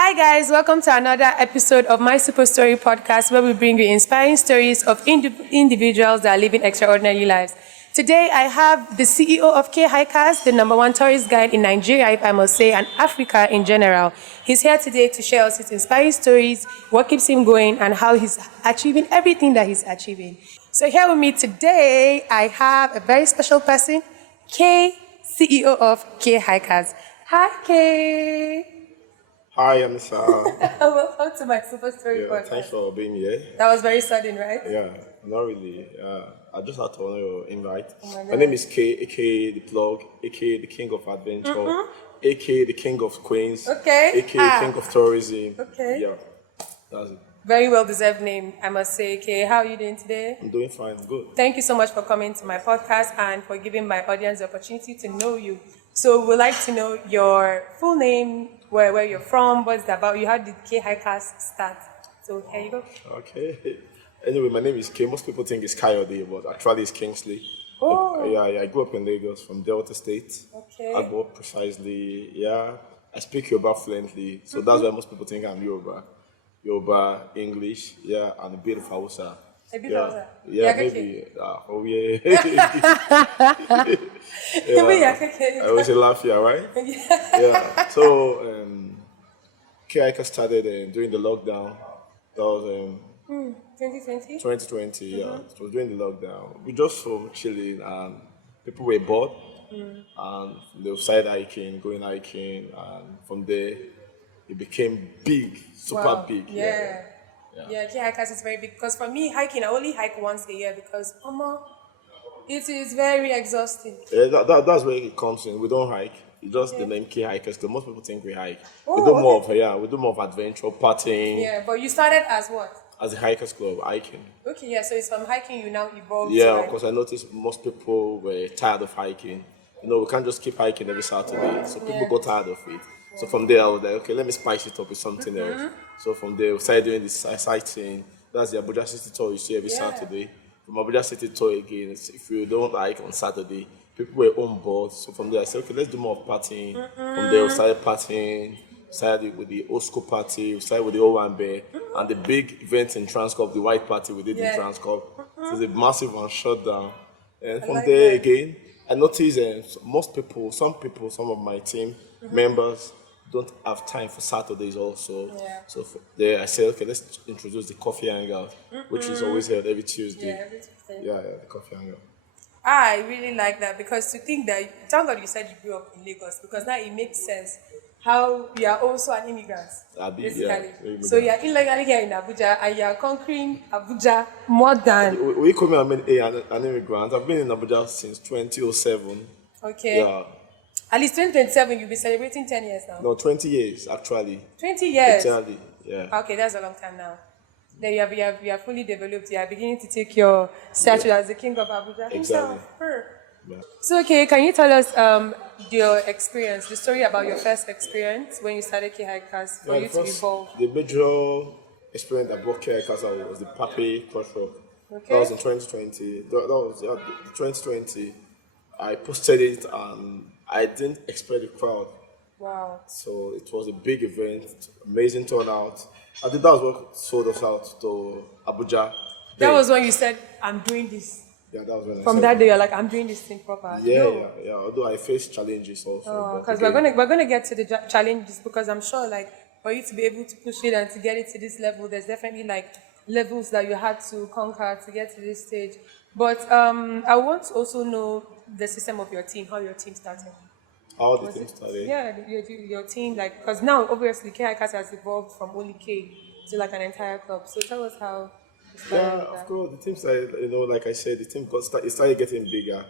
Hi guys, welcome to another episode of My Super Story podcast where we bring you inspiring stories of individuals that are living extraordinary lives. Today I have the CEO of Kayhikers, the number one tourist guide in Nigeria, if I must say, and Africa in general. He's here today to share us his inspiring stories, what keeps him going, and how he's achieving everything that he's achieving. So here with me today, I have a very special person, Kay, CEO of Kayhikers. Hi, Kay. Hi, I'm Sir. Welcome to my Super Story podcast. Thanks for being here. That was very sudden, right? Yeah, not really. I just had to honor your invite. Oh my name is K, aka the plug, aka the king of adventure, aka the king of queens, Okay. aka king of tourism. Okay. Yeah, that's it. Very well deserved name, I must say. Kay, how are you doing today? I'm doing fine. Good. Thank you so much for coming to my podcast and for giving my audience the opportunity to know you. So we'd like to know your full name, where you're from, what's it about. You had the Kayhikers start. So here you go. Okay. Anyway, my name is K. Most people think it's Kayode, but actually it's Kingsley. Oh. I grew up in Lagos from Delta State. Okay. Agbo precisely. Yeah. I speak Yoruba fluently, so that's why most people think I'm Yoruba, English, yeah, and a bit of Hausa. A bit of Hausa? Yeah, maybe. Oh, yeah. I was in Lafia, right? Yeah. So, Kayhikers started during the lockdown. That was 2020? 2020, yeah. It was during the lockdown. We just home chilling, and people were bored. And they started hiking, going hiking, and from there, it became big, super big. Yeah, Kayhikers is very big. Because for me, hiking, I only hike once a year because, it is very exhausting. Yeah, that's where it comes in. We don't hike. It's just the name Kayhikers. Because most people think we hike. Oh, we do more of adventure, partying. Yeah, but you started as what? As a hikers club, hiking. Okay, yeah. So it's from hiking you now evolved. Yeah, because I noticed most people were tired of hiking. We can't just keep hiking every Saturday. So people got tired of it. So from there, I was like, okay, let me spice it up with something else. So from there, we started doing this sightseeing. That's the Abuja City tour you see every Saturday. From Abuja City tour again, if you don't hike on Saturday, people were on board. So from there, I said, okay, let's do more of partying. From there, we started partying. Started with the old school party, we started with the Owambe, and the big event in Transcorp, the white party we did in Transcorp. So the massive one shut down. And from there again, I noticed some of my team members don't have time for Saturdays also. Yeah. So there I said, okay, let's introduce the coffee hangout, which is always held every Tuesday. Yeah, every Tuesday. Yeah, the coffee hangout. I really like that because to think that, thank God you said you grew up in Lagos because now it makes sense how you are also an immigrant, basically. So you are illegally here in Abuja and you are conquering Abuja more than... We call me an immigrant. I've been in Abuja since 2007. Okay. Yeah. At least 2027, you'll be celebrating 10 years now. No, 20 years, actually. 20 years? Exactly, yeah. Okay, that's a long time now. Then you are fully developed. You are beginning to take your statue as the king of Abuja himself. Yeah. So, okay, can you tell us your experience, the story about your first experience when you started Kayhikers for you to evolve? The major experience I brought Kayhikers was the Pape Crossroad. Okay. That was in 2020. That was 2020. I posted it and I didn't expect the crowd. Wow. So it was a big event, amazing turnout. I think that was what sold us out to Abuja. That was when you said, I'm doing this. Yeah, that was when From that day, you're like, I'm doing this thing proper. Yeah. Although I faced challenges also. Because we're gonna get to the challenges because I'm sure like for you to be able to push it and to get it to this level, there's definitely like levels that you had to conquer to get to this stage. But I want to also know the system of your team, how your team started. How the team started? Yeah, your team, like, because now obviously Kayhikers has evolved from only K to like an entire club. So tell us how. Yeah, of course. The team started, like I said, the team it started getting bigger.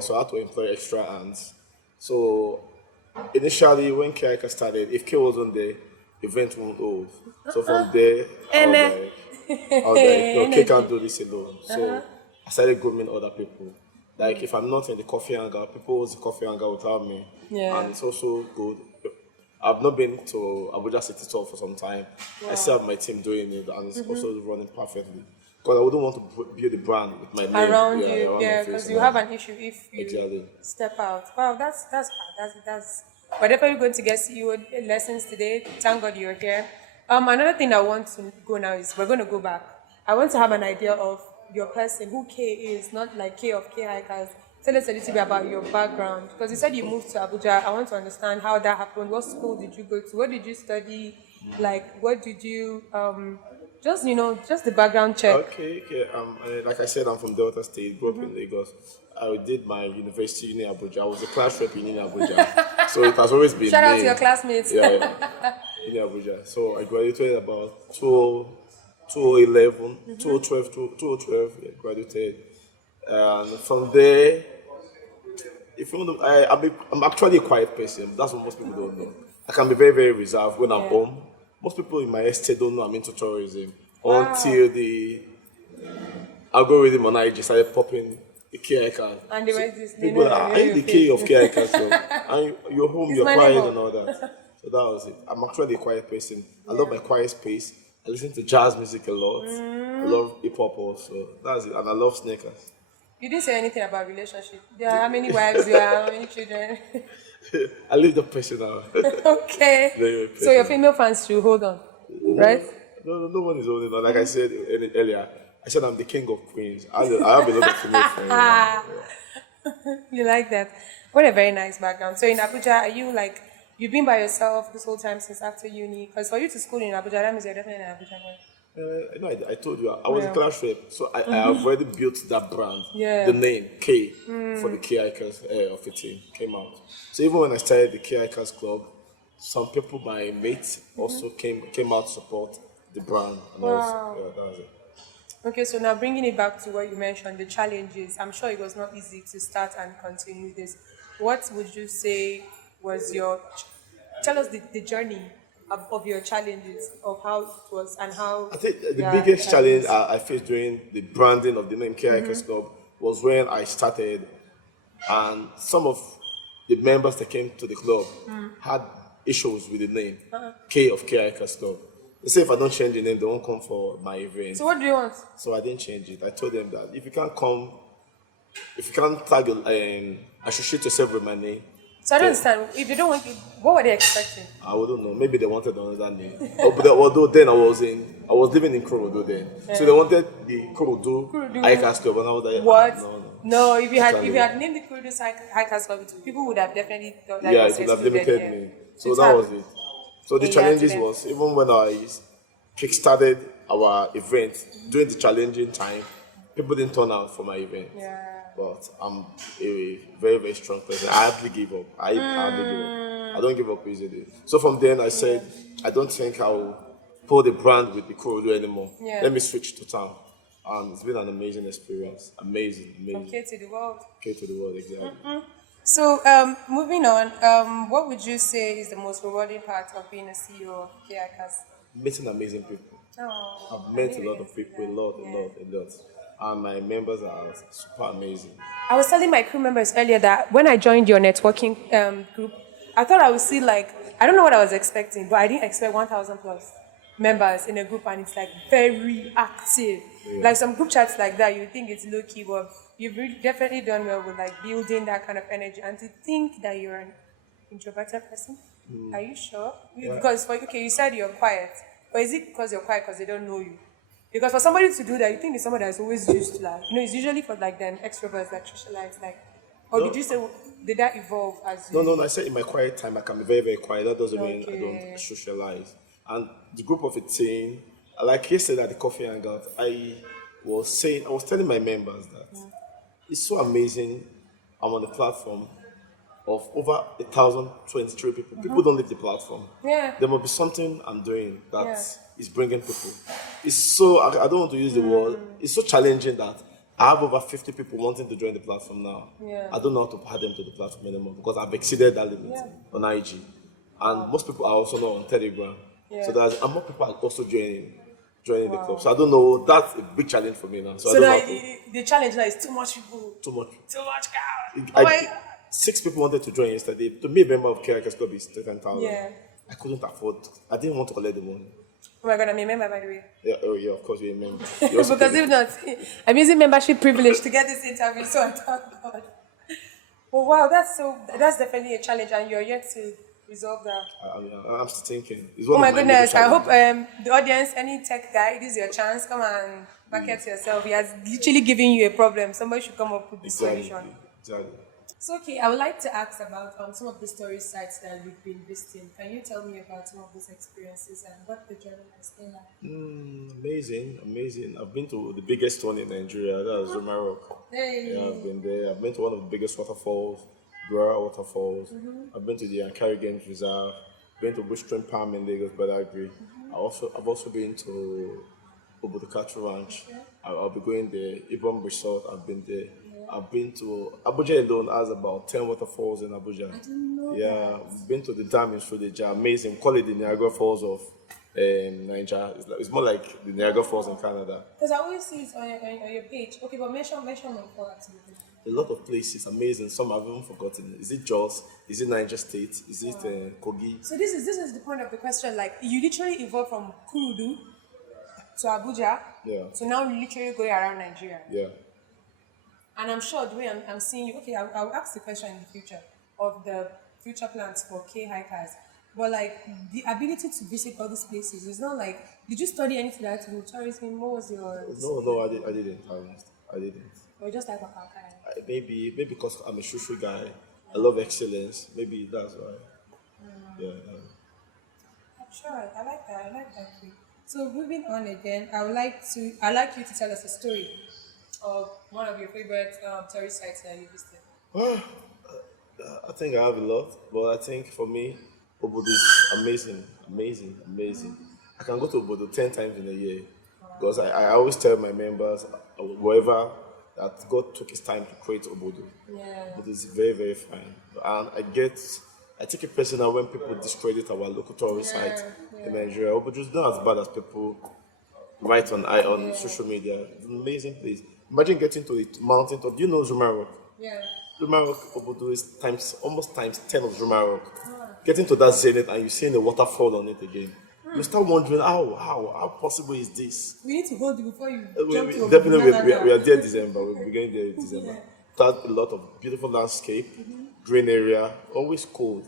So I had to employ extra hands. So initially, when Kayhikers started, if K wasn't there, the event won't hold. So from there, I was like, no, K can't do this alone. So I started grooming other people. Like if I'm not in the coffee hangout, people use the coffee hangout without me. Yeah. And it's also good. I've not been to Abuja City Tour for some time. Wow. I still have my team doing it, and it's also running perfectly. Because I wouldn't want to build a brand with my name around you, because you have an issue if you step out. Wow, that's We're definitely going to get CEO lessons today. Thank God you're here. Another thing I want to go now is we're going to go back. I want to have an idea of your person, who K is, not like K of Kayhikers. Tell us a little bit about your background, because you said you moved to Abuja. I want to understand how that happened. What school did you go to? What did you study? Like, what did you just just the background check. Okay. Like I said, I'm from Delta State, grew up in Lagos. I did my university in Abuja. I was a class rep in Abuja. So it has always been Shout out there. to your classmates. Yeah, in Abuja. So I graduated about 2011, 2012, yeah, graduated. And from there, if you want to, I'm actually a quiet person. That's what most people don't know. I can be very, very reserved when I'm home. Most people in my estate don't know I'm into tourism until the algorithm on IG started popping the Kayhikers. And they went this People are the K of Kayhikers. So, and you're home, you're quiet and all that. So that was it. I'm actually a quiet person. I love my quiet space. I listen to jazz music a lot. I love hip hop also. That's it. And I love sneakers. You didn't say anything about relationship. There are how many wives you have, how many children? I leave the person out. Okay. So your female fans should hold on, right? No one is holding on. Like I said earlier, I said I'm the king of queens. I have a lot of female friends. Yeah. You like that? What a very nice background. So in Abuja, are you like, you've been by yourself this whole time since after uni? Because for you to school in Abuja, that means you're definitely in Abuja. I told you, I was a class rep, so I have already built that brand. Yeah. The name, K, for the Kayhikers of the team, came out. So even when I started the Kayhikers Club, some people, my mates, also came out to support the brand. And Wow. that was it. Okay, so now bringing it back to what you mentioned, the challenges. I'm sure it was not easy to start and continue this. What would you say was your, tell us the journey of your challenges, of how it was and how... I think the biggest challenge I faced during the branding of the name Kayhikers Club was when I started, and some of the members that came to the club had issues with the name K of Kayhikers Club. They say if I don't change the name, they won't come for my event. So what do you want? So I didn't change it. I told them that if you can't come, if you can't tag, associate yourself with my name. So I don't understand. If they don't want it, what were they expecting? I wouldn't know. Maybe they wanted another name. Although then I was living in Kurudu then. So they wanted the Kurudu Hikers Club, and I was like, what? No. If you had named the Kurudu Hikers Club, people would have definitely thought that Yeah, was it would have excluded limited here. me. So that was it. So the And challenges you had to was, even when I kickstarted our event during the challenging time, people didn't turn out for my event. Yeah. But I'm a very, very strong person. I hardly give up. I hardly give up. I don't give up easily. So from then I said, I don't think I'll pull the brand with the Kurudu anymore. Yeah. Let me switch to town. And it's been an amazing experience. Amazing. Okay, to the world. Okay to the world, exactly. So, moving on, what would you say is the most rewarding part of being a CEO of Kayhikers? Meeting amazing people. Oh, I've met a lot of people, a lot. And my members are super amazing. I was telling my crew members earlier that when I joined your networking group, I thought I would see I don't know what I was expecting, but I didn't expect 1,000 plus members in a group, and it's very active. Yeah. Like some group chats like that, you think it's low key, but you've definitely done well with building that kind of energy. And to think that you're an introverted person, are you sure? Yeah. Because you said you're quiet, but is it because you're quiet because they don't know you? Because for somebody to do that, you think it's somebody that's always used to it's usually for them extroverts that socialize or did you say, did that evolve as you? No, I said in my quiet time I can be very, very quiet. That doesn't mean I don't socialize. And the group of 18, like yesterday at the coffee hangout, I was telling my members that it's so amazing. I'm on the platform of over 1,023 people. People don't leave the platform. Yeah. There must be something I'm doing that is bringing people. It's so, I don't want to use the word, it's so challenging that I have over 50 people wanting to join the platform now. Yeah. I don't know how to add them to the platform anymore because I've exceeded that limit on IG. And most people are also not on Telegram. Yeah. So and more people are also joining the club. So I don't know, that's a big challenge for me now. So I don't know the challenge now is too much people. Too much. Cow. 6 people wanted to join yesterday. To me, a member of Kayhikers Club is 10,000. Yeah. I couldn't afford. I didn't want to collect the money. Oh my God, I'm a member, by the way. Yeah, of course you're a member. Because if not, I'm using membership privilege to get this interview, so I thank God. Oh wow, that's definitely a challenge, and you're yet to resolve that? I'm still thinking. It's Oh one my of my major goodness! I hope challenges. the audience, any tech guy, this is your chance. Come and market yourself. He has literally given you a problem. Somebody should come up with the Exactly. solution. Exactly. So, okay, I would like to ask about some of the story sites that you've been visiting. Can you tell me about some of those experiences and what the journey has been like? Amazing, amazing. I've been to the biggest one in Nigeria. That's Zuma Rock. Yeah, I've Hey, been there. I've been to one of the biggest waterfalls, Gura waterfalls. I've been to the Yankari Games Reserve. Been to Bush Stream Palm in Lagos, Badagry. I've also been to Obudukatu Ranch. I'll be going there. Ibom Resort. I've been there. I've been to Abuja alone has about 10 waterfalls in Abuja. I didn't know Yeah, that. we've been to the dam in Shodeja. Amazing. Call it the Niagara Falls of Nigeria. It's more like the Niagara Falls in Canada. Because I always see it on your page. Okay, but mention more for activity. A lot of places, amazing. Some I've even forgotten. Is it Jos? Is it Niger State? Is it Kogi? So this is the point of the question. Like you literally evolved from Kurudu to Abuja Yeah, to now literally going around Nigeria. yeah. And I'm sure the way I'm seeing you, okay, I'll ask the question in the future of the future plans for Kayhikers. But like the ability to visit all these places is not like, did you study anything that had to do with tourism? What was your, No, I didn't. I didn't. or just like a car? Maybe because I'm a shushu guy. I love excellence. Maybe that's why. Yeah, yeah. Sure, I like that. I like that too. So moving on again, I'd like you to tell us a story of one of your favorite tourist sites that you visited. I think I have a lot, but I think for me, Obodo is amazing, amazing, amazing. I can go to Obodo 10 times in a year because I always tell my members, whoever, that God took his time to create Obodo. Yeah. Obodo is very, very fine. And I take it personal when people discredit our local tourist sites in Nigeria. Obodo is not as bad as people write on social media. It's an amazing place. Imagine getting to the mountain top. Do you know Zuma Rock? Yeah. Zuma Rock, Obodo is almost times 10 of Zuma Rock. Getting to that zenith and you seeing the waterfall on it again. You start wondering how possible is this? We need to hold you before you We, jump we- to definitely we, Obudu. we are there December. We'll be going there in December. That's a lot of beautiful landscape, green area, always cold.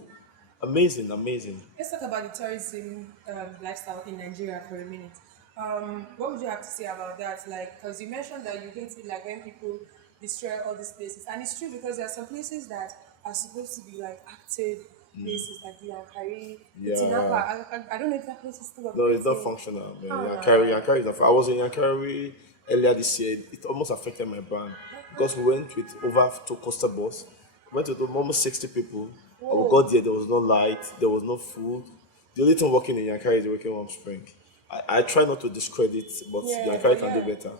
Amazing, amazing. Let's talk about the tourism lifestyle in Nigeria for a minute. What would you have to say about that? Like, because you mentioned that you hate it, like when people destroy all these places, and it's true because there are some places that are supposed to be like active places, like the Yankari, the Yeah. Tinapa. I don't know if that place is still No, it's not operating. functional, man. Yankari is not. I was in Yankari earlier this year. It almost affected my brand because we went with over 2 coaster bus. Went with almost 60 people. And we got there was no light, there was no food. The only thing working in Yankari is working on spring. I try not to discredit, but Yankari can do better.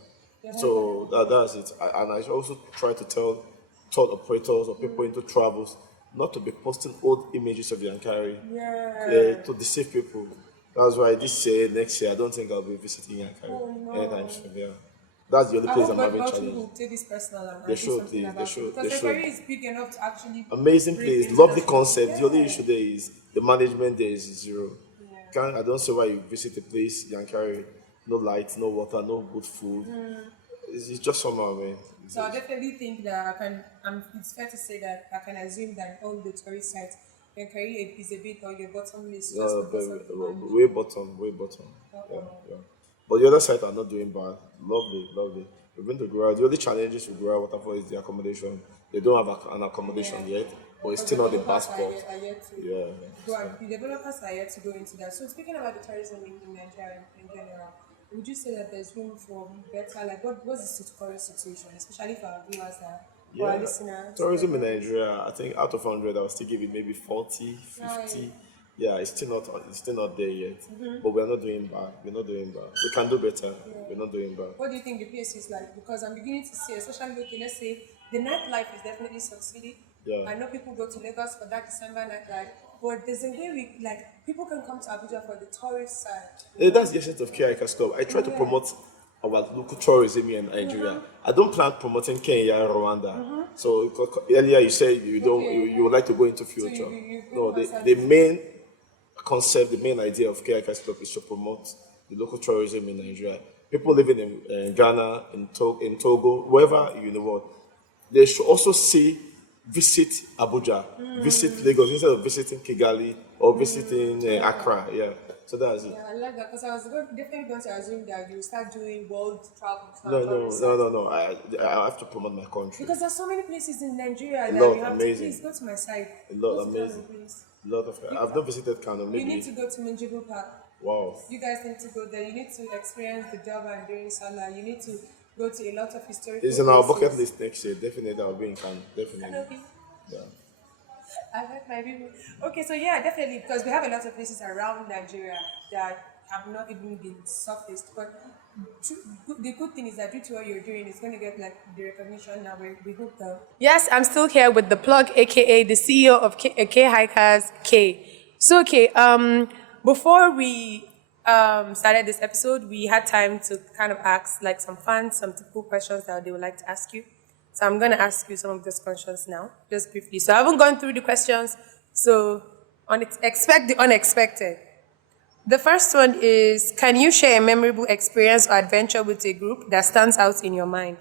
So that's it. And I also try to tell tour operators or people into travels not to be posting old images of Yankari to deceive people. That's why this year, next year, I don't think I'll be visiting Yankari anytime soon. Yeah. That's the only I place hope I'm having God challenge. will take this personal and They do should, something please. about They it. should. Because They Yankari should. is big enough to actually Amazing bring place, things lovely that- concept. The only Yeah. issue there is the management there is zero. I don't see why you visit a place, Yankari, no light, no water, no good food. It's just somehow, man. So I definitely think that it's fair to say that I can assume that all the tourist sites, Yankari is a bit on your bottom list just because of the money. Way bottom, way bottom. Yeah, yeah. But the other side are not doing bad. Lovely, lovely. We've been to Gura. The only challenges with Gura Waterfall is the accommodation. They don't have an accommodation yet, but it's still not the Developers passport. are yet to Yeah. the developers are yet to go into that. So speaking about the tourism in Nigeria in general, would you say that there's room for better, like what's the current situation, especially for our viewers or our listeners? Tourism in Nigeria, I think out of 100, I will still give it maybe 40, 50. Yeah, it's still not there yet. But we're not doing bad. We're not doing bad. We can do better. We're not doing bad. What do you think the place is like? Because I'm beginning to see, especially okay, let's say the nightlife is definitely succeeding. Yeah. I know people go to Lagos for that December nightlife, but there's a way people can come to Abuja for the tourist side. That's the essence of Kayhikers Club. I try to promote our local tourism here in Nigeria. I don't plan promoting Kenya, Rwanda. So earlier you said you would like to go into future. No, the main concept, the main idea of Kayhikers Club is to promote the local tourism in Nigeria. People living in Ghana, in Togo, wherever you know what, they should also see visit Abuja, visit Lagos instead of visiting Kigali or visiting Accra. Yeah, so that's it. Yeah, I like that because definitely going to assume that you start doing world travel, No, tour no, no, research. no, no. I have to promote my country. Because there's so many places in Nigeria A that lot, you have to amazing. please go to my site. A lot, Go to Kano, amazing. please. A lot of. You, I've not visited Kano. you need Maybe. to go to Minjibur Park. Wow. You guys need to go there. You need to experience the Durban during Salah. You need to go to a lot of historical It's on our bucket places. list next year. Definitely, I'll be in Kano. Definitely. Okay. Yeah. I like my people. Okay, so yeah, definitely because we have a lot of places around Nigeria that have not even been surfaced. But the good thing is that due to what you're doing, it's going to get like the recognition now. We hope that. Yes, I'm still here with the plug, aka the CEO of Kayhikers, K. So, okay, before we started this episode, we had time to kind of ask like some fans, some typical questions that they would like to ask you. So I'm going to ask you some of those questions now, just briefly. So I haven't gone through the questions, so expect the unexpected. The first one is, can you share a memorable experience or adventure with a group that stands out in your mind?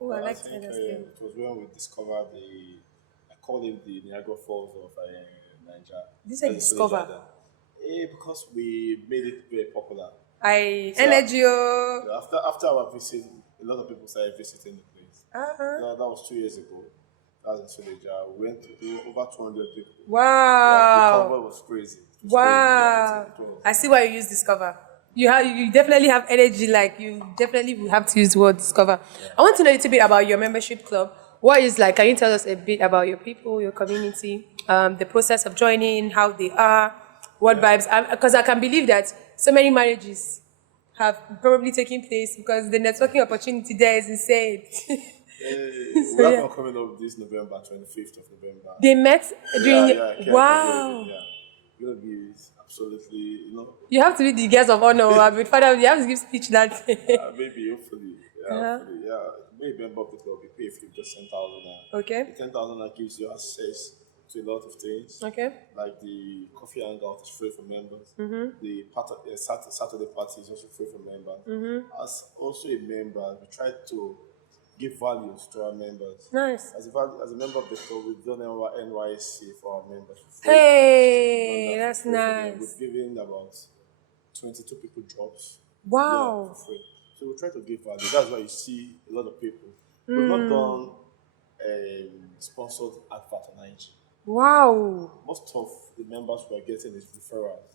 Oh, I Well, I like to think understand. it was when we discovered I call it the Niagara Falls of Nigeria. This is discover. Because we made it very popular. So, Energy. after our visit, a lot of people started visiting the place. Uh-huh. That was 2 years ago. That was in Suleja. We went to over 200 people. Yeah, the Wow. convoy was crazy. It was Wow. crazy. Yeah, it was. I see why you use discover. You definitely have energy, like you definitely will have to use the word discover. I want to know a little bit about your membership club. What is like, can you tell us a bit about your people, your community, the process of joining, how they are, what vibes? Because I can believe that so many marriages have probably taken place because the networking opportunity there is insane. We have one coming up this November, 25th of November. They met during Yeah, wow. yeah. It's gonna be absolutely, You have to be the guest of honor. But father, you have to give speech that day. maybe, hopefully, hopefully, yeah. Maybe member of the club, you pay if you just 10,000 naira. Okay. The 10,000 naira gives you access to a lot of things. Okay. Like the coffee hangout is free for members. The Saturday party is also free for members. As also a member, we try to give values to our members. Nice. As a member of the club, we've done our NYSC for our members. Hey, that's For free for them. nice. We've given about 22 people jobs. Wow. Yeah, for free. So we try to give value. That's why you see a lot of people. We've not done sponsored advert on IG. Wow. Most of the members we are getting is referrals.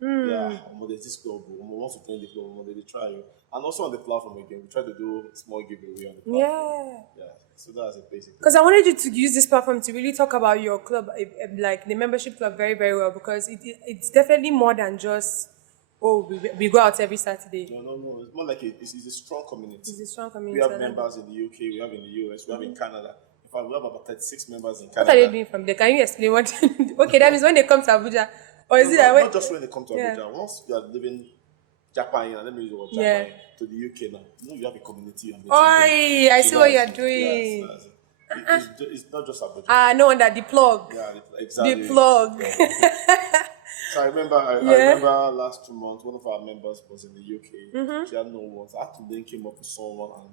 Yeah, there's this club. Once you join the club, they try you. And also on the platform again, we try to do a small giveaway on the platform. Yeah. So that's a basic. Because I wanted you to use this platform to really talk about your club, like the membership club, very, very well. Because it's definitely more than just, we go out every Saturday. No. It's more like it's a strong community. It's a strong We community. have members in the UK, we have in the US, we have in Canada. In fact, we have about 36 members in What Canada. are they doing from there? Can you explain what? Okay, that means when they come to Abuja, or is it that not just when they come to Yeah. Abuja. Once you are living Japan, let me use the word Japan, Yeah. to the UK now. You have a community. Oi, I see what you're that's it. doing. That's it. It's not just Abuja. No wonder the plug. Yeah, exactly. The plug. So I remember last 2 months, one of our members was in the UK. She had no words. I had to link him up with someone, and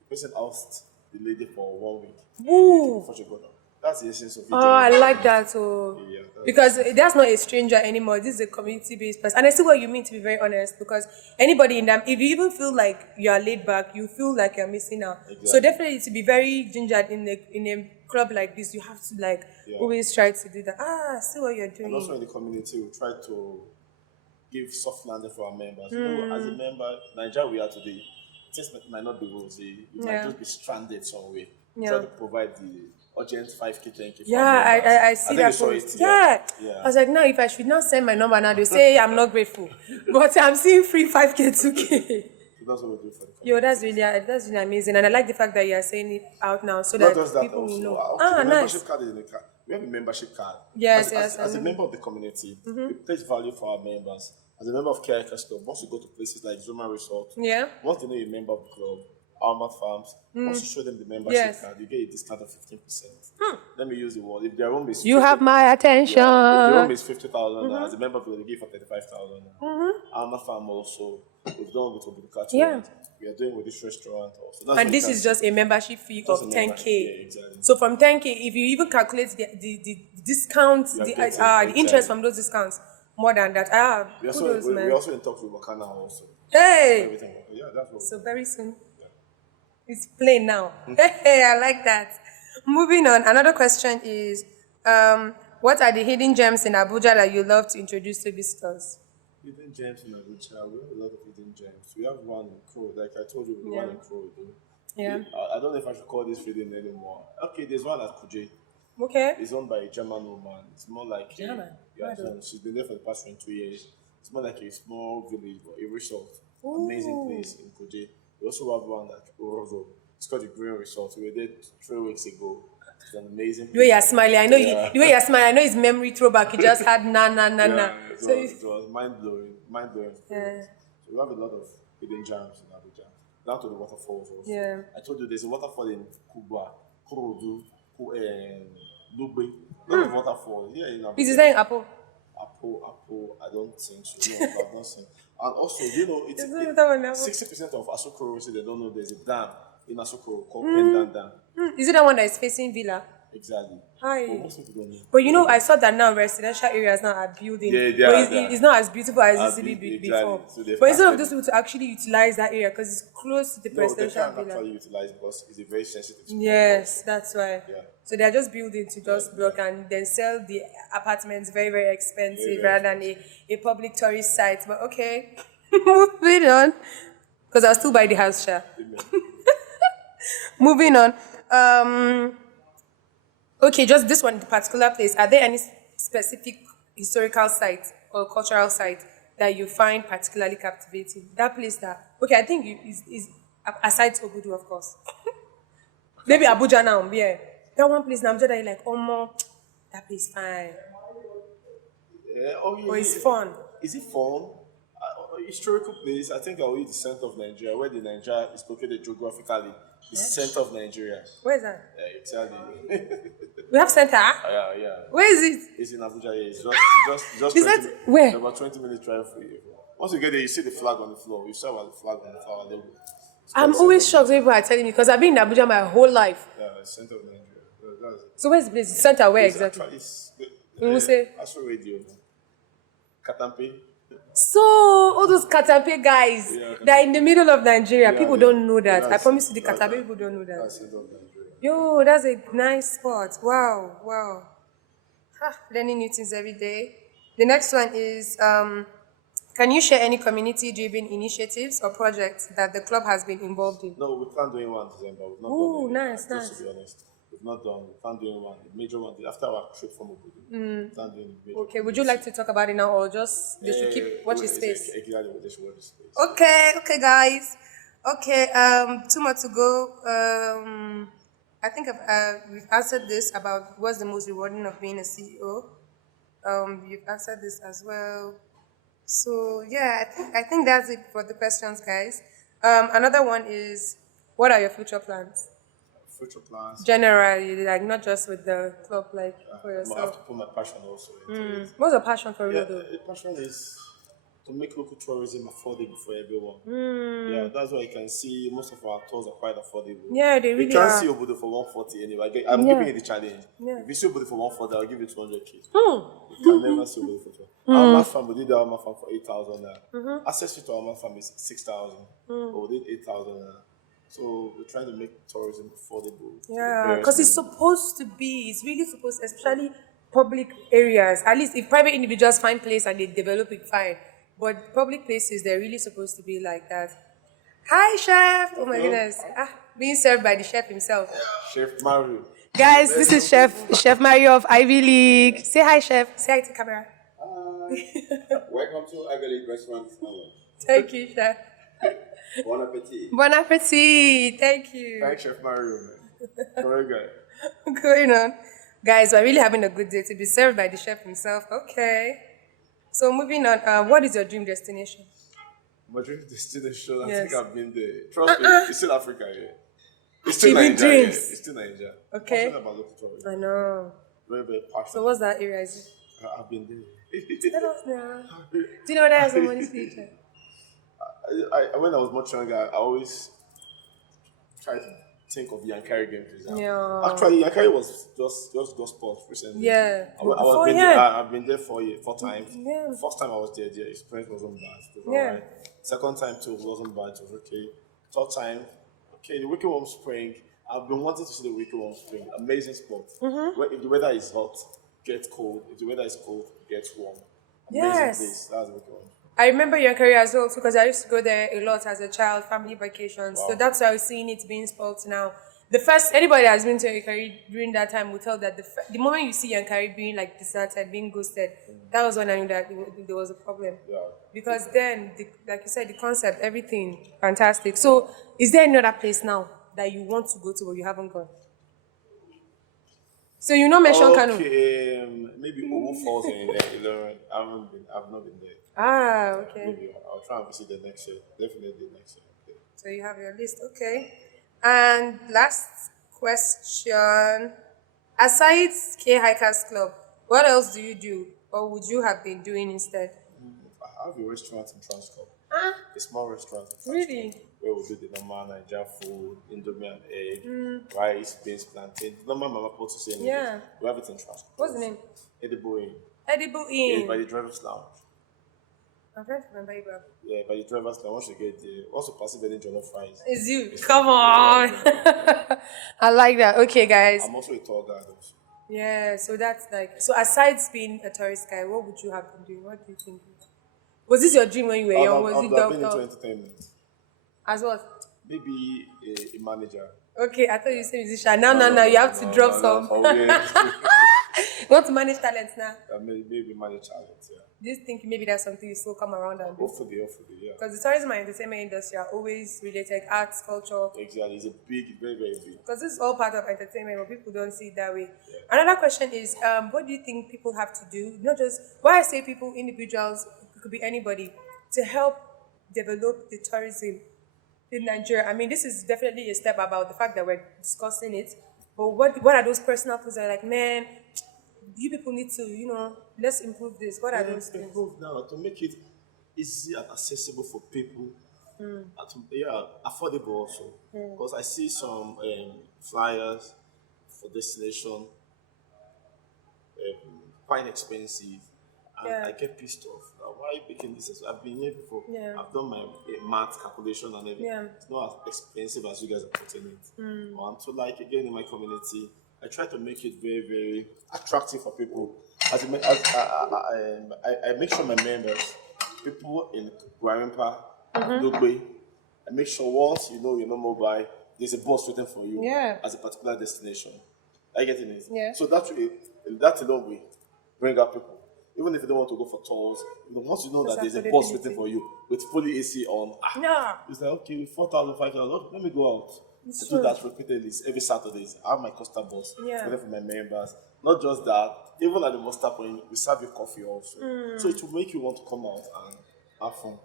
the person asked the lady for 1 week. Woo. Before she got up. That's the essence of it. I like that. So Yeah, because that's not a stranger anymore. This is a community-based person, and I see what you mean. To be very honest, because anybody in them, if you even feel like you are laid back, you feel like you're missing out. Exactly. So definitely, to be very gingered in a club like this, you have to always try to do that. I see what you're doing. And also in the community, we try to give soft landing for our members. As a member, Nigeria we are today, things might not be rosy. You might just be stranded somewhere. We try to provide the urgent 5K, 10K. I see that post. Yeah. I was like, now if I should not send my number now, they say I'm not grateful. But I'm seeing free 5K, 2K. That's what we do for the community. Yo, that's really amazing, and I like the fact that you are saying it out now so Not that just that people will also. know. The Nice. membership card is in the card. We have a membership card. Yes, As a member of the community, we place value for our members. As a member of Kayhikers Club, once you go to places like Zuma Resort, Yeah. once they know you're a member of the club, Alma Farms. Once you show them the membership Yes. card, you get a discount of 15%. Let me use the word. If their room is You have my attention. yeah, if the room is 50,000 as a member, they give for 35,000. Alma Farm also, we've done with Obuduka. Yeah. We are doing with this restaurant also. That's And what this you is can just a membership fee Just of a 10K. membership, yeah, exactly. So from 10K, if you even calculate the discounts, You are the getting, interest exactly. from those discounts, more than that. We also, Kudos, man. we're also in talks with Wakana also. Hey! Everything. Yeah, that's what So very soon. It's plain now. Hey, I like that. Moving on, another question is, what are the hidden gems in Abuja that you love to introduce to visitors? Hidden gems in Abuja. We have a lot of hidden gems. We have one in Kurudu, like I told you, the Yeah. one in Kurudu. Yeah. I don't know if I should call this hidden anymore. Okay, there's one at Kuje. Okay. It's owned by a German woman. It's more like German? yeah, Wow. she's been there for the past 22 years. It's more like a small village, but a resort. Ooh. Amazing place in Kuje. We also have one at Kurudu. It's called the Green Resort. We were there 3 weeks ago. It's an amazing The way place. you're smiling, I know Yeah. the way you're smiling, I know it's memory throwback. You just had na. It So was, it was mind-blowing. Yeah. So we have a lot of hidden gems in Abuja. Down to the waterfalls also. Yeah. I told you there's a waterfall in Kuba, Kurudu, Lugbe. A lot of waterfalls. Yeah, in Abuja. is it saying Apple? Apple, I don't think so. No, I've not seen. And also, you know, Is it that one, Apple? 60% of Asokoro say they don't know there's a dam in Asokoro called Pendant Dam. Is it that one that is facing Villa? Exactly. Hi. But most people don't know. But you know, I saw that now residential areas now are building. Yeah, they but are, it's, they are. it's not as beautiful as it used to be Exactly. before. So they've But instead of started- those people to actually utilize that area because it's close to the No, they presidential can't villa. actually utilize because it's a very sensitive spot. Yes, that's why. Yeah. So they're just building to just block and then sell the apartments very, very expensive Very rather than a public tourist site. But okay, moving on. Because I'll still buy the house share. Amen. Moving on. Okay, just this one particular place. Are there any specific historical site or cultural site that you find particularly captivating? That place that I think is aside Obudu, of course. Maybe Abuja now, yeah. That one place in Abuja that you're like, oh no, that place fine. Or it's fun. Is it fun? Historical place, I think I'll use the center of Nigeria, where the Nigeria is located geographically. The center of Nigeria. Where is that? Yeah, exactly. We have center. yeah. Where is it? It's in Abuja, yeah. It's just Is 20 that where? It's about 20 minutes drive for you. Once you get there, you see the flag on the floor. You saw about the flag on the flower level. I'm always shocked when people are telling me because I've been in Abuja my whole life. Yeah, the center of Nigeria. That's it. So where's the place? Center where It's exactly? actually, it's, Who say? Astro Radio. Katampe. So all those Katape guys, Yeah, they're in the middle of Nigeria. Yeah, people yeah. don't know that. I That's- promise you, the that- Katape people don't know that. That's center of Nigeria. Yo, that's a nice spot. Wow. Learning new things every day. The next one is, can you share any community-driven initiatives or projects that the club has been involved in? No, we can't do it one December. We've not Ooh, done it. nice, Just nice. to be honest, we've not done. We can't do it one. The major one. After our trip from Obudu, we can't do any major. Okay, would you like to talk about it now or just they should keep watch his space? Exactly, they should watch his space. Okay, guys. Okay, 2 more to go. I think we've answered this about what's the most rewarding of being a CEO. You've answered this as well. So yeah, I think that's it for the questions, guys. Another one is, what are your future plans? Future plans. Generally, like not just with the club, like for I have yourself. to put my passion also into it. What's your passion for Yeah, real though? the passion is to make local tourism affordable for everyone. Yeah, that's why you can see most of our tours are quite affordable. Yeah, they You really can't are. see Obudu for 140 anyway. I'm Yeah. giving you the challenge. Yeah. If you see Obudu for 140, I'll give you 200k. You can never see Obudu for 200. Our farm, we did our farm for 8,000 naira. Access to our farm is 6,000. But we did 8,000 naira. So we're trying to make tourism affordable. to the Yeah, parents because it's minimum. supposed to be. It's really supposed, especially public areas. At least if private individuals find place and they develop it, fine. But public places, they're really supposed to be like that. Hi, chef. Oh my Hello. goodness. Being served by the chef himself. Chef Mario. Guys, this is Chef Mario of Ivy League. Say hi, chef. Say hi to the camera. Welcome to Ivy League Restaurant. Thank you, chef. Bon appetit. Bon appetit. Thank you. Thanks, Chef Mario, man. Correct guy. Going on. Guys, we're really having a good day to be served by the chef himself. Okay. So moving on, what is your dream destination? My dream destination, I Yes. think I've been there. Trust me, it's still Africa, yeah. It's still Achieving Nigeria, yeah. dreams. It's still Nigeria. Okay. I'm passionate about local tourism. I know. Very, very passionate. So what's that area? Is it? I've been there. Tell us now. Do you know what that has someone's future? When I was much younger, I always tried to think of Yankari Game Reserve. Yeah. Actually, Yankari was just got sport recently. Yeah. I've been there 4 times. Yeah. The first time I was there, the experience wasn't bad. It was Yeah. alright. Second time too wasn't bad. It was okay. Third time, okay, the Wicked Warm Spring. I've been wanting to see the Wicked Warm Spring. Amazing spot. Where if the weather is hot, get cold. If the weather is cold, get warm. Amazing Yes. place. That's the Wicked Warm. I remember Yankari as well because I used to go there a lot as a child, family vacations. So that's why I was seeing it being spoilt now. Anybody that has been to Yankari during that time will tell that the moment you see Yankari being like deserted, being ghosted, that was when I knew that there was a problem. Yeah. Because then, like you said, the concept, everything, fantastic. So is there any other place now that you want to go to but you haven't gone? So you know mention Kano. Okay, maybe Waterfalls in Ilorin. I've not been there. Ah, okay. Maybe I'll try and visit the next year. Definitely next year. Okay. So you have your list, okay. And last question. Aside Kayhikers Club, what else do you do or would you have been doing instead? I have a restaurant in Transcorp. Ah, A small restaurant in Transcorp. really? Where we do the normal Nigerian food, Indomie and egg, rice, beans, plantain. The normal mama pot to say. Yeah. We have it in Transcorp. What's the name? Edible Inn. Edible Yeah, Inn. by the driver's lounge. I'm trying to remember you, bro. Yeah, by the driver's lounge. Once you get there, also pass any jollof fries. It's you. Come on. I like that. Okay, guys. I'm also a tour guide also. Yeah, so that's like, so aside being a tourist guy, what would you have been doing? What do you think? Was this your dream when you were young? Was it I've been into doctor? entertainment. As what? Maybe a manager. Okay, I thought you said musician. No, you have to drop some. Oh, yeah. You want to manage talents now? Maybe manage talent, yeah. Do you think maybe that's something you still come around and do? Hopefully, yeah. Because the tourism and entertainment industry are always related, arts, culture. Exactly, it's a big, very, very big. Because this is all part of entertainment, but people don't see it that way. Yeah. Another question is, what do you think people have to do? Not just, why I say people, individuals, it could be anybody, to help develop the tourism in Nigeria? I mean, this is definitely a step about the fact that we're discussing it. But what are those personal things that are like, man, you people need to, let's improve this. What are those things? Improve now to make it easy and accessible for people. Affordable also. Because I see some flyers for destination quite expensive. And I get pissed off. Why are you making this? I've been here before. Yeah. I've done my math calculation and everything. Yeah. It's not as expensive as you guys are putting it. And so, like, again, in my community, I try to make it very, very attractive for people. I make sure my members, people in Guarimpa, Dogbe, I make sure once you know you're not mobile, there's a bus waiting for you as a particular destination. Are you getting it? Yeah. So that alone will bring out people. Even if you don't want to go for tours, once you know that there's a bus waiting for you with fully AC on, it's like, okay, 4,000, 5,000, let me go out. I do that repeatedly every Saturdays. I have my Costa bus waiting for my members. Not just that, even at the muster point, we serve you coffee also. So it will make you want to come out and have fun.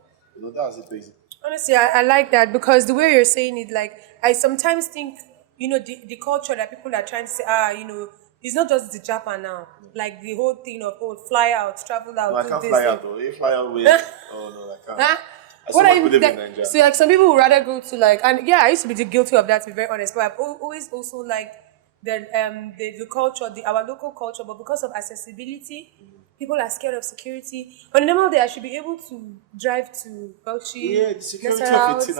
That's it basic. Honestly, I like that because the way you're saying it, like, I sometimes think, the culture that people are trying to say, it's not just the Japan now. Like the whole thing of, fly out, travel out. No, I can't fly out though. If fly away, oh no, I can't. What I mean, so like some people would rather go to I used to be guilty of that, to be very honest, but I've always also liked the culture, our local culture, but because of accessibility, people are scared of security. On a normal day, I should be able to drive to Bauchi. Yeah, the security of it,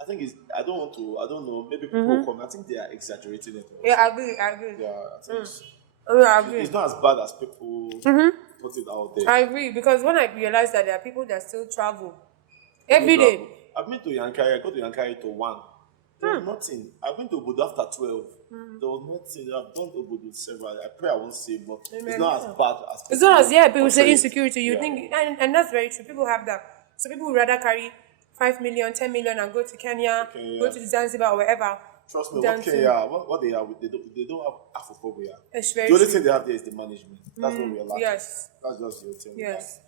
I think I don't know, maybe people come, I think they are exaggerating it. Yeah, I agree. Yeah, I think I agree. It's not as bad as people put it out there. I agree, because when I realized that there are people that still travel every day. I've been to Yankari, I go to Yankari to 1. There was nothing. I've been to Obudu after 12. There was nothing. I've done Obudu several. I pray I won't say, but it's not as bad as people. It's not as, people say insecurity. You think, and that's very true. People have that. So people would rather carry 5 million, 10 million and go to Kenya, go to Zanzibar or wherever. Trust me, what Kenya, what they have, they don't have Afrophobia. The only thing they have there is the management. That's what we are lacking. Yes. That's just the thing. Yes.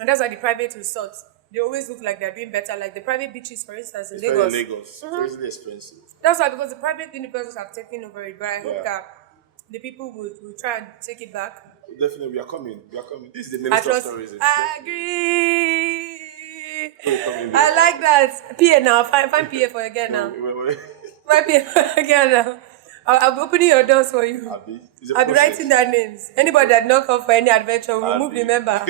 And that's why the private resorts, they always look like they're doing better. Like the private beaches, for instance, in Especially Lagos. Lagos, crazily expensive. That's why, because the private universities have taken over it. But I hope Yeah. that the people will try and take it back. Definitely, we are coming. We are coming. This is the I minister of trust. tourism. I agree. We're coming I there. like that. PA now. Find PA for again now. Find PA for again now. I'll be opening your doors for you. Abi, it's a I'll be process. writing their names. Anybody that knock off for any adventure, we'll remove Abi. the member.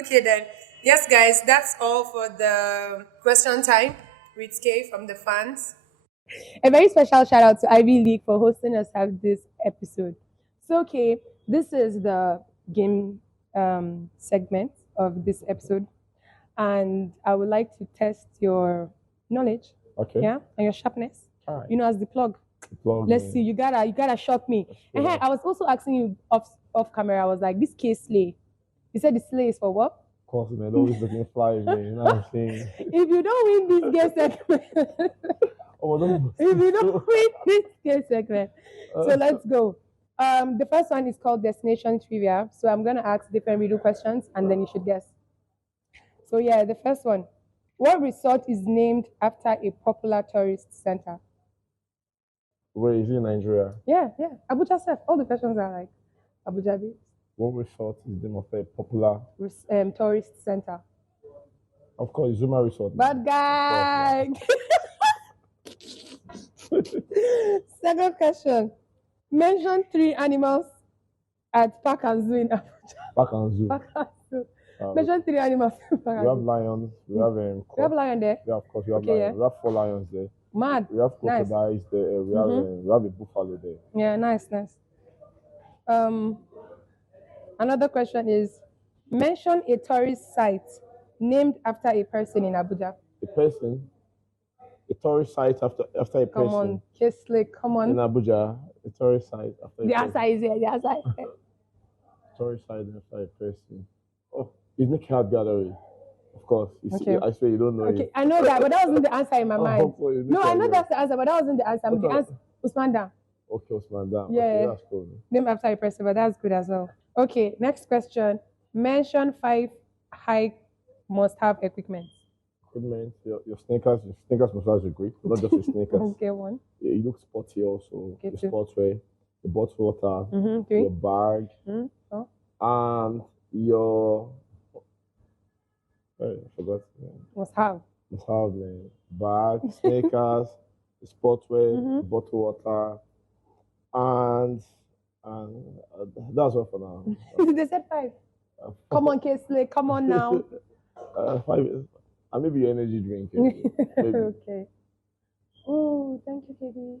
Okay then. Yes, guys, that's all for the question time with Kay from the fans. A very special shout out to Ivy League for hosting us at this episode. So, okay, this is the game segment of this episode, and I would like to test your knowledge, Okay. yeah, and your sharpness. All right. You know, as the plug. Plug Let's me. see. You gotta shock me. And Yeah. I was also asking you off camera. I was like, this case slay. You said the slay is for what? Of course, man. Always looking fly, man. You know what I'm saying? If you don't win this game segment, Oh, no. if you don't win this game segment, so let's go. The first one is called Destination Trivia. So I'm gonna ask different riddle questions, and then you should guess. So yeah, the first one. What resort is named after a popular tourist center? Where is it in Nigeria? Yeah. Abuja Self. All the questions are like Abuja based. What resort is the name of a popular? Tourist center. Of course, Zuma Resort. Bad guy. Second question. Mention 3 animals at Park and Zoo in Abuja. Park and Zoo. Park and Zoo. Um, Mention 3 animals in Park we and have Zoo. lions. We have We have lion there. Yeah, of course, we have Okay, lions. yeah. We have 4 lions there. Mad. We have Nice. crocodiles there. We have a buffalo there. Yeah, nice. Another question is, mention a tourist site named after a person in Abuja. A person, a tourist site after a person. Come on, Kesley, come In on. Abuja, a tourist site after a The person. answer is here. The answer is here. Tourist site after a person. Oh, it's the cat gallery. Of course. Okay. I swear you don't know Okay, it. I know that, but that wasn't the answer in my mind. hopefully you No, look I at know it. that's the answer, but that wasn't the answer. The Okay. answer, Usman Dam, Okay, Usman Dam. Yeah. Okay, that's cool. named after a person, but that's good as well. Okay, next question. Mention 5 hike must-have equipment. Equipment, your sneakers must have a grip, not just your sneakers. Okay, 1. Yeah, you look sporty also. Okay, The 2. sportswear, the bottle water, 3. your bag, Oh. and your. Sorry, I forgot. Must-have. Must have man. Bag, sneakers, the sportswear, the bottle water, and that's all for now. They said 5. Come on, Kesley, come on now. 5. And maybe your energy drink. Maybe. Okay. Oh, thank you, KD.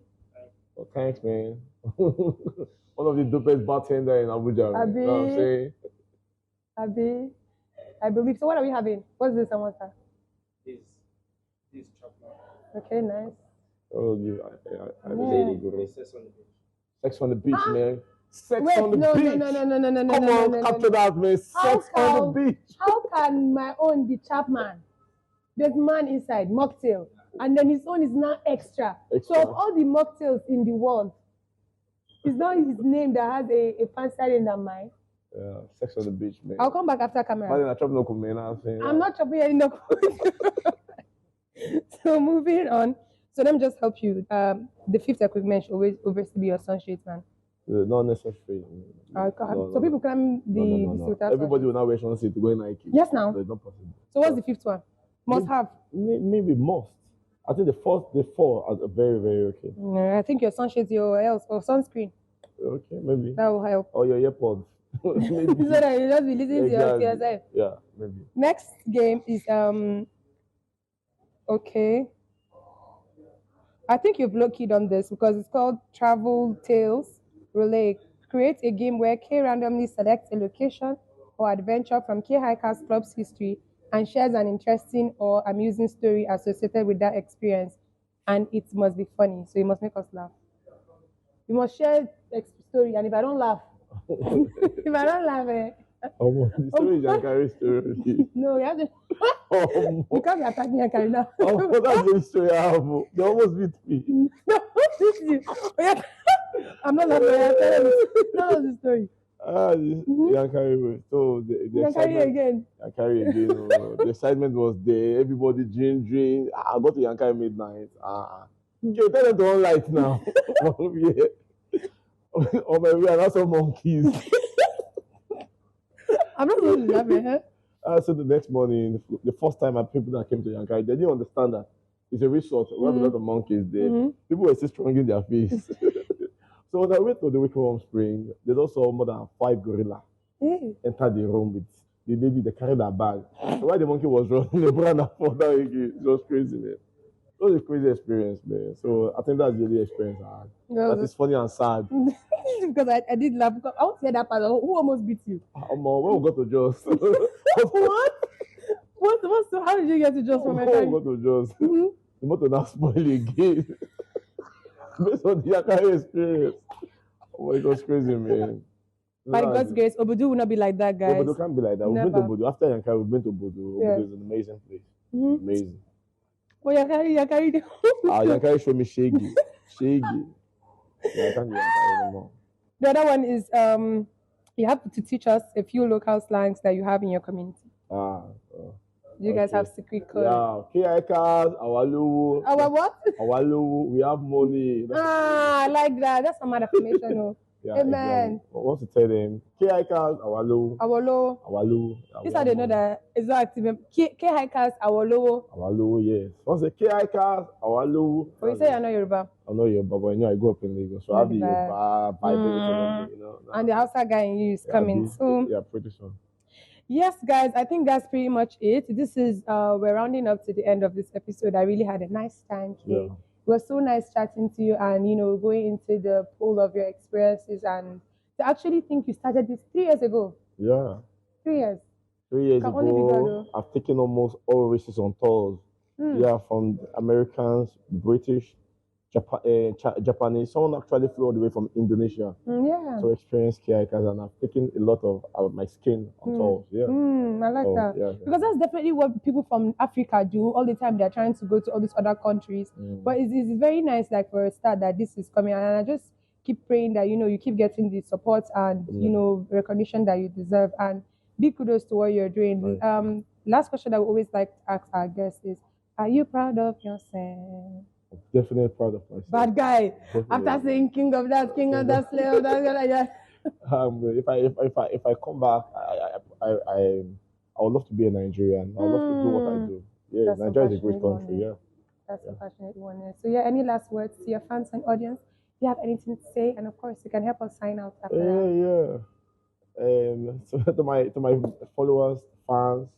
Oh, thanks, man. One of the dopest bartender in Abuja. Man. Abi. You know what I'm saying? Abi, I believe. So what are we having? What's this samosa? This chocolate. Okay, nice. Oh, I Yeah. really good. Sex on the beach, man. Sex Wait, on the no, beach. no. Come on, capture that, man. Sex on the beach. How can my own be Chapman? There's man inside, mocktail. And then his own is now extra. So of all the mocktails in the world, it's not his name that has a fancier name than mine. Yeah, sex on the beach, man. I'll come back after But camera. then I chop no man. I'm not chopping any no. So moving on. So let me just help you. The 5th equipment should always obviously be your sunshade, man. Not necessary. So people climb the without Everybody will now wear sunshade to go in Nike. Yes, now. So it's not possible. So what's the 5th one? Must have. Maybe must. I think the 4 are very, very okay. No, I think your sunshade, your else or sunscreen. Okay, maybe. That will help. Or your AirPods. Maybe. So that you just be listening to yourself. Yeah, maybe. Next game is okay. I think you've low-keyed on this because it's called Travel Tales Relay. Create a game where K randomly selects a location or adventure from Kayhikers Club's history and shares an interesting or amusing story associated with that experience. And it must be funny, so you must make us laugh. You must share the story, and if I don't laugh, if I don't laugh, The story is Yankari story. no, you have to. Oh, You can't be attacking your career. that's the story I have. They almost beat me. No, this is you. I'm not laughing. I'm telling you. Tell us the story. Yankari. So the Yankari excitement. again. Yankari again. The excitement was there. Everybody drink. I got to Yankari midnight. Okay, tell them to on light now. Oh my, we are not some monkeys. I'm not supposed to laugh at her. So the next morning, the first time people that came to Yankari, they didn't understand that it's a resort. We have a lot of monkeys there. People were still stronging their face. So when I went to the Wickham Spring, they also saw more than 5 gorillas enter the room with the lady. They carried her bag. So while the monkey was running, they ran her further again. It was crazy, man. It was a crazy experience, man. So I think that's the only experience I had. That is funny and sad. Because I did laugh. Because I want to hear that part. Who almost beat you? When we got to Jos. What? So how did you get to Jos from When we got to Jos, the motor now spoiled again. Based on the Yankari experience. Oh, it was crazy, man. By God's grace, Obudu will not be like that, guys. Obudu can't be like that. We've been to Obudu. After Yankari, we've been to Obudu. Yeah. Obudu is an amazing place. Amazing. Oh, Yankari. Yankari showed me Shaggy. Yeah, I can't do Yankari anymore. The other one is you have to teach us a few local slangs that you have in your community. Do you guys have secret code? Yeah, Kayhikers, Awalu. Our what? Awalu, we have money. I like that. That's some affirmation. Yeah, Amen. Exactly. I want to tell them, Kayhikers, Awalu. This how they know that it's not active. Kayhikers, Awalu, yes. Once the Kayhikers, Awalu. Oh, you say I know Yoruba. I know Yoruba, but I grew up in Lagos, so I have the Yoruba Bible, And the outside guy in you is coming soon. Yeah, pretty soon. Yes, guys, I think that's pretty much it. This is we're rounding up to the end of this episode. I really had a nice time here. Yeah. It was so nice chatting to you and going into the pool of your experiences and to actually think you started this 3 years ago. Yeah. 3 years. 3 years Can only be God, ago, I've taken almost all races on tours. Yeah, from Americans, British, Japanese. Someone actually flew all the way from Indonesia to experience Kayhikers, and I've taken a lot of my skin on tours. Yeah. I like that. Yeah. Because that's definitely what people from Africa do all the time. They're trying to go to all these other countries. But it's very nice, like for a start, that this is coming. And I just keep praying that, you keep getting the support and, recognition that you deserve. And big kudos to what you're doing. Right. Last question that we always like to ask our guests is, are you proud of yourself? Definitely proud of myself. Bad guy. Definitely. After saying king of that, slave of that. If I come back, I would love to be a Nigerian. I would love to do what I do. Yeah, That's Nigeria is a great country. Yeah. That's a passionate one. So any last words to your fans and audience? Do you have anything to say? And of course, you can help us sign out after that. Yeah. So to my followers, fans,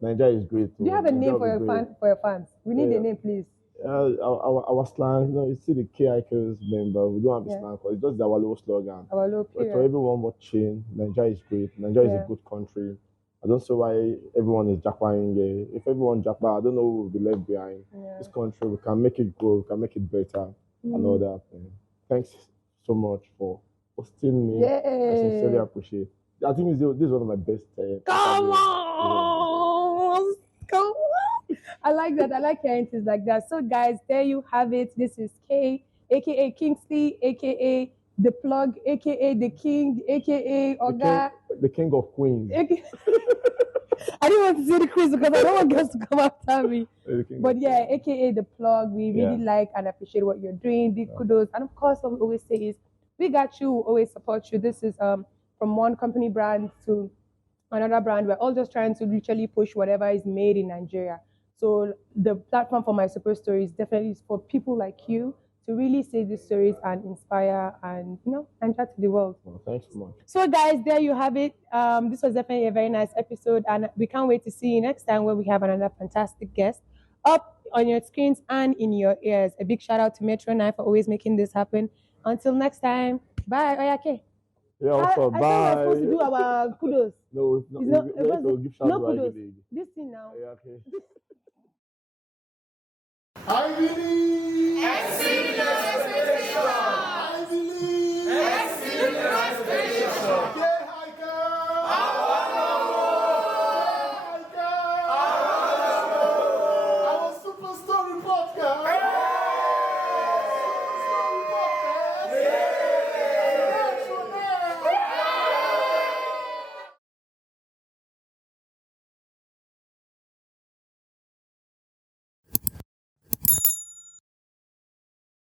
Nigeria is great. Do you have a name for your fans? We need a name, please. Our slang, you see the Kayhikers member. We don't have a slang because it's just our low slogan. Our low period. But for everyone watching, Nigeria is great. Nigeria is a good country. I don't see why everyone is jackpotting here. If everyone jackpot, I don't know who will be left behind. This country, we can make it grow, we can make it better, and all that. Thanks so much for hosting me. I sincerely appreciate it. I think this is one of my best. Come on! I like that. I like hearing things like that. So, guys, there you have it. This is Kay, aka Kingsley, aka The Plug, aka The King, aka Oga. The King of Queens. I didn't want to say the quiz because I don't want girls to come after me. But yeah, aka The Plug. We really like and appreciate what you're doing. Big kudos. And of course, what we always say is, we got you, always support you. This is from one company brand to another brand. We're all just trying to literally push whatever is made in Nigeria. So the platform for My Super Story is definitely for people like you to really say these stories and inspire and, and chat to the world. Well, thanks so much. So guys, there you have it. This was definitely a very nice episode, and we can't wait to see you next time when we have another fantastic guest up on your screens and in your ears. A big shout out to Metro 9 for always making this happen. Until next time, bye. Oyake. Yeah, also, bye. I think we're supposed to do our kudos. No, give shout out kudos. This thing now. Yeah, okay. Hi, Vinny!